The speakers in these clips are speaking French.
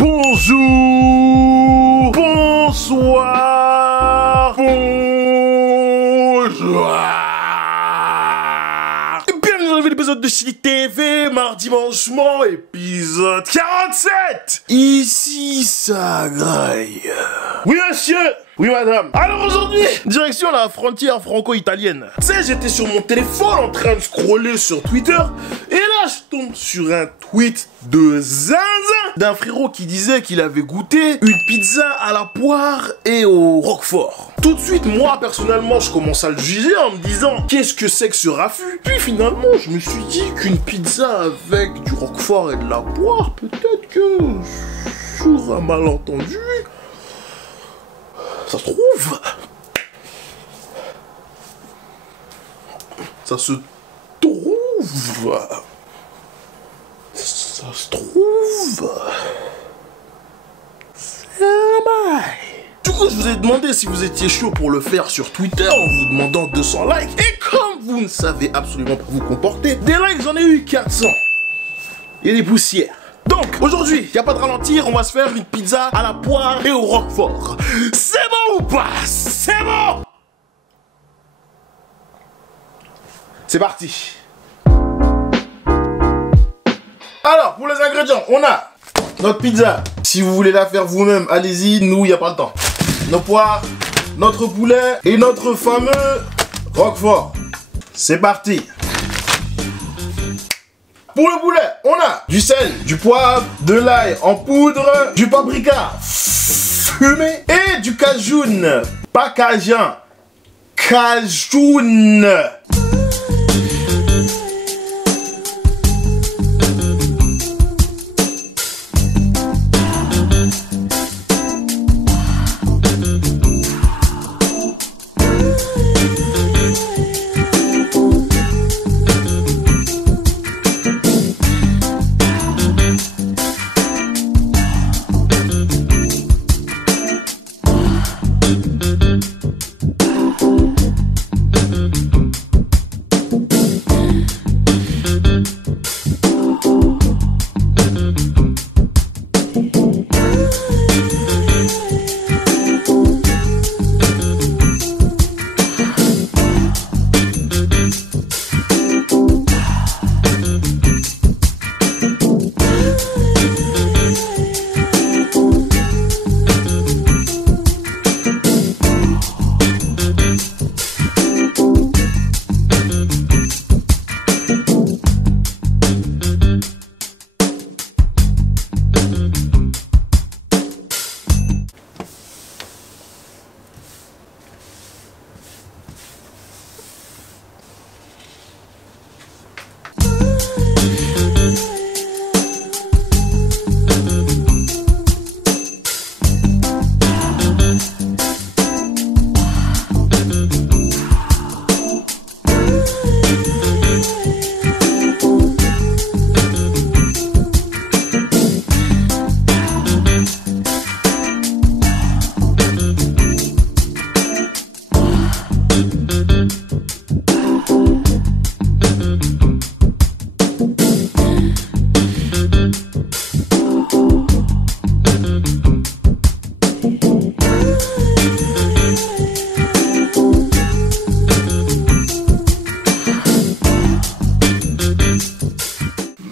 Bonjour, bonsoir, bonjour. Bienvenue dans un nouvel épisode de Chili TV, mardi manchement, épisode 47. Ici, ça graille. Oui, monsieur. Oui, madame. Alors aujourd'hui, direction la frontière franco-italienne. Tu sais, j'étais sur mon téléphone en train de scroller sur Twitter. Et là, je tombe sur un tweet de zinzin d'un frérot qui disait qu'il avait goûté une pizza à la poire et au roquefort. Tout de suite, moi, personnellement, je commence à le juger en me disant qu'est-ce que c'est que ce raffut. Puis finalement, je me suis dit qu'une pizza avec du roquefort et de la poire, peut-être que sur un malentendu, ça se trouve. Ça se trouve. Ça se trouve. C'est un bail. Du coup, je vous ai demandé si vous étiez chaud pour le faire sur Twitter en vous demandant 200 likes. Et comme vous ne savez absolument pas vous comporter, des likes, j'en ai eu 400. Il y a des poussières. Donc, aujourd'hui, il n'y a pas de ralentir, on va se faire une pizza à la poire et au roquefort. C'est bon ou pas? C'est bon! C'est parti. Alors, pour les ingrédients, on a notre pizza. Si vous voulez la faire vous-même, allez-y, nous, il n'y a pas le temps. Nos poires, notre poulet et notre fameux roquefort. C'est parti. Pour le poulet, on a du sel, du poivre, de l'ail en poudre, du paprika fumé et du cajoun. Pas cajun, cajoun.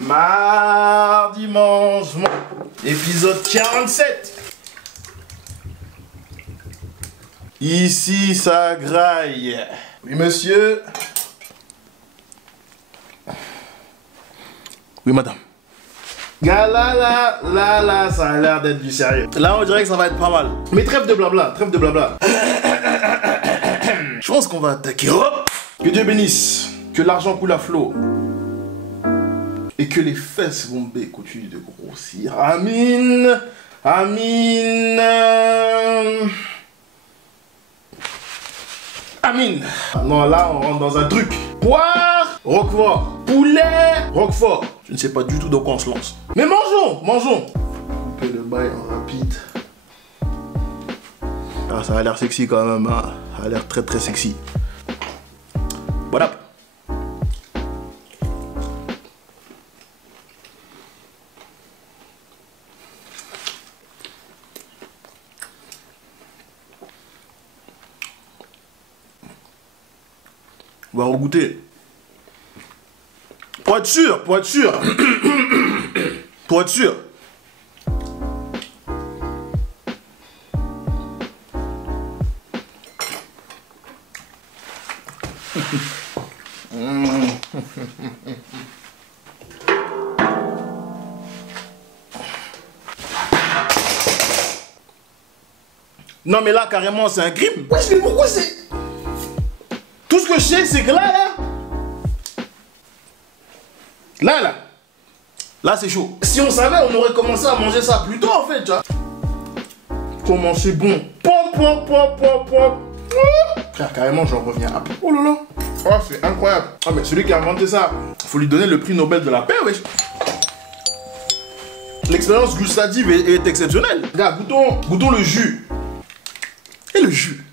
Mardi mangement, épisode 47. Ici ça graille. Oui monsieur. Oui madame. Là, ça a l'air d'être du sérieux. Là on dirait que ça va être pas mal. Mais trêve de blabla, trêve de blabla. Je pense qu'on va attaquer. Hop. Que Dieu bénisse, que l'argent coule à flot. Et que les fesses vont continuent de grossir. Amin. Amin. Amin. Non, là, on rentre dans un truc. Poire, roquefort. Poulet, roquefort. Je ne sais pas du tout dans quoi on se lance. Mais mangeons, mangeons. Couper le bail en rapide. Ah, ça a l'air sexy quand même. Hein. Ça a l'air très très sexy. Voilà. On va regoûter. Pour être sûr, pour être sûr. Pour être sûr. Non mais là carrément c'est un crime. Ouais mais pourquoi c'est... Tout ce que je sais c'est que là c'est chaud. Si on savait on aurait commencé à manger ça plus tôt en fait tu vois. Comment c'est bon. Frère carrément j'en reviens après. Oh là là. Oh c'est incroyable. Ah mais celui qui a inventé ça, faut lui donner le prix Nobel de la paix wesh. L'expérience gustative est exceptionnelle. Regarde, goûtons le jus. Et le jus.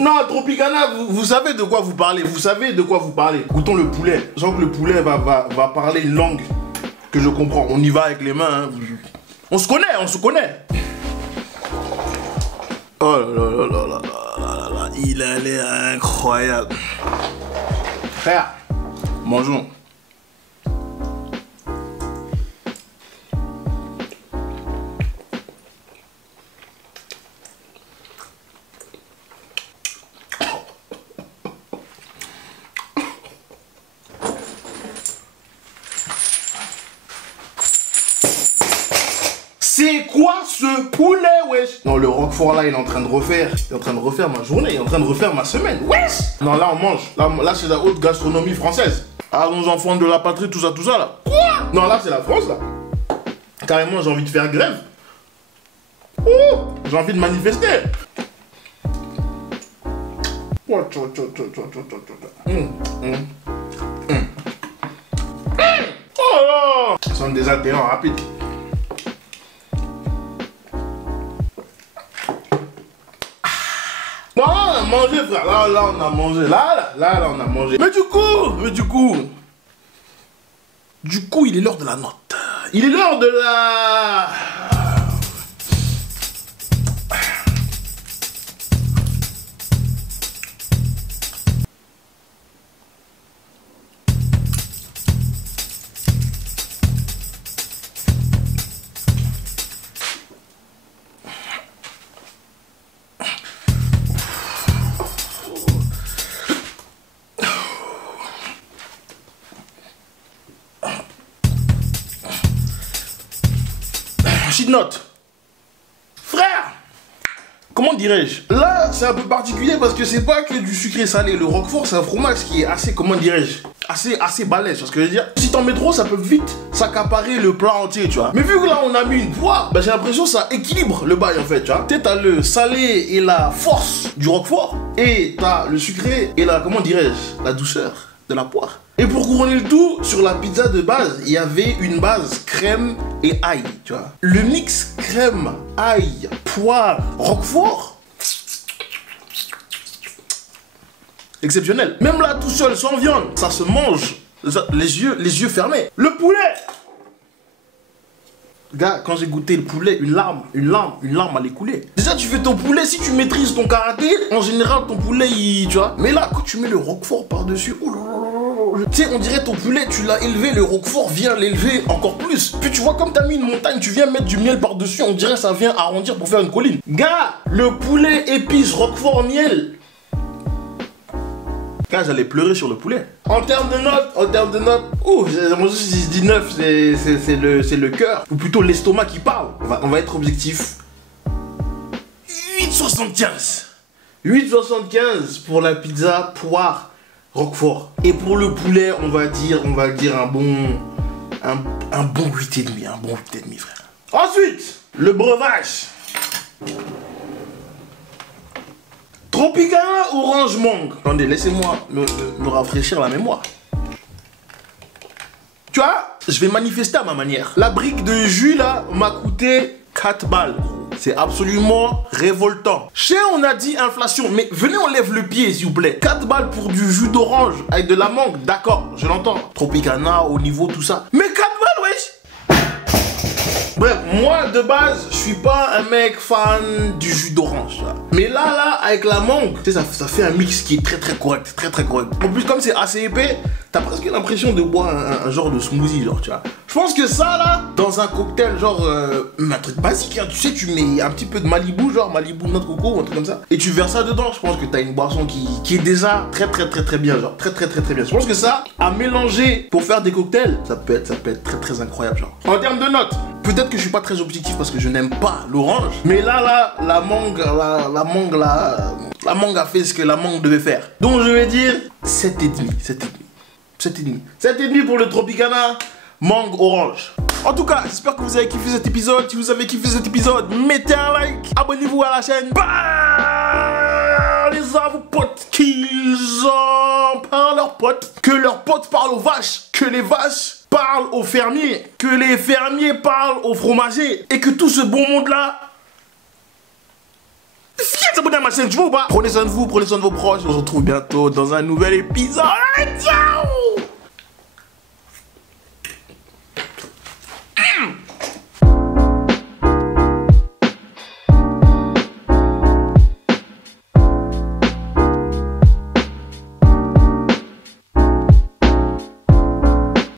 Non, Tropicana, vous savez de quoi vous parlez. Vous savez de quoi vous parlez. Goûtons le poulet. Je sens que le poulet va parler une langue que je comprends. On y va avec les mains. Hein. On se connaît, on se connaît. Oh là là là là là là là. Il a l'air incroyable. Frère, mangeons. C'est quoi ce poulet, wesh? Non, le Roquefort là, il est en train de refaire. Il est en train de refaire ma journée, il est en train de refaire ma semaine. Wesh! Non, là, on mange. Là c'est la haute gastronomie française. Ah, nos enfants de la patrie, tout ça, là. Quoi? Non, là, c'est la France, là. Carrément, j'ai envie de faire grève. Oh! J'ai envie de manifester. Oh là! Ce sont des alternants rapides. Non, là, on a mangé, frère. Là, on a mangé. Là, on a mangé. Mais du coup, il est l'heure de la note. Il est l'heure de la... Petite note. Frère, comment dirais-je? Là, c'est un peu particulier parce que c'est pas que du sucré salé. Le Roquefort, c'est un fromage qui est assez, comment dirais-je, assez balèze. Parce que je veux dire, si t'en mets trop, ça peut vite s'accaparer le plat entier, tu vois. Mais vu que là, on a mis une poire, bah, j'ai l'impression que ça équilibre le bail, en fait, tu vois. Tu sais, t'as le salé et la force du Roquefort. Et t'as le sucré et la, comment dirais-je, la douceur de la poire. Et pour couronner le tout, sur la pizza de base, il y avait une base crème et ail, tu vois. Le mix crème, ail, poire, Roquefort, exceptionnel. Même là, tout seul, sans viande, ça se mange, les yeux fermés. Le poulet! Gars, quand j'ai goûté le poulet, une larme allait couler. Déjà, tu fais ton poulet, si tu maîtrises ton karaté, en général, ton poulet, tu vois. Mais là, quand tu mets le Roquefort par-dessus, oh là là. Tu sais, on dirait ton poulet, tu l'as élevé, le Roquefort vient l'élever encore plus. Puis tu vois, comme t'as mis une montagne, tu viens mettre du miel par-dessus, on dirait ça vient arrondir pour faire une colline. Gars, le poulet épice Roquefort miel. Gars, j'allais pleurer sur le poulet. En termes de notes, ouh, moi si je dis 9, c'est le cœur, ou plutôt l'estomac qui parle. On va être objectif. 8,75. 8,75 pour la pizza poire Roquefort. Et pour le poulet, on va dire un bon 8,5, un bon 8,5, frère. Ensuite, le breuvage. Tropicana orange mangue. Attendez, laissez-moi me rafraîchir la mémoire. Tu vois, je vais manifester à ma manière. La brique de jus là m'a coûté 4 balles. C'est absolument révoltant. Chez on a dit inflation, mais venez on lève le pied s'il vous plaît. 4 balles pour du jus d'orange avec de la mangue, d'accord, je l'entends. Tropicana, au niveau, tout ça. Mais 4 balles, wesh. Bref, moi de base, je suis pas un mec fan du jus d'orange. Mais là, avec la mangue, tu sais, ça fait un mix qui est très correct, très correct. En plus, comme c'est assez épais, t'as presque l'impression de boire un genre de smoothie, genre, tu vois. Je pense que ça, là, dans un cocktail, genre, un truc basique, hein, tu sais, tu mets un petit peu de Malibu, genre Malibu noix de coco, ou un truc comme ça, et tu verses ça dedans. Je pense que t'as une boisson qui est déjà très bien, genre, très bien. Je pense que ça, à mélanger pour faire des cocktails, ça peut être très incroyable, genre. En termes de notes, peut-être que je suis pas très objectif parce que je n'aime pas l'orange, mais là, la mangue a fait ce que la mangue devait faire. Donc je vais dire 7,5 pour le Tropicana mangue orange. En tout cas, j'espère que vous avez kiffé cet épisode. Si vous avez kiffé cet épisode, mettez un like, abonnez-vous à la chaîne. Parlez à vos potes qui en parlent à leurs potes, que leurs potes parlent aux vaches, que les vaches parlent aux fermiers, que les fermiers parlent aux fromagers, et que tout ce bon monde-là viens s'abonner à ma chaîne, tu vois ou pas? Prenez soin de vous, prenez soin de vos proches. On se retrouve bientôt dans un nouvel épisode. Ciao!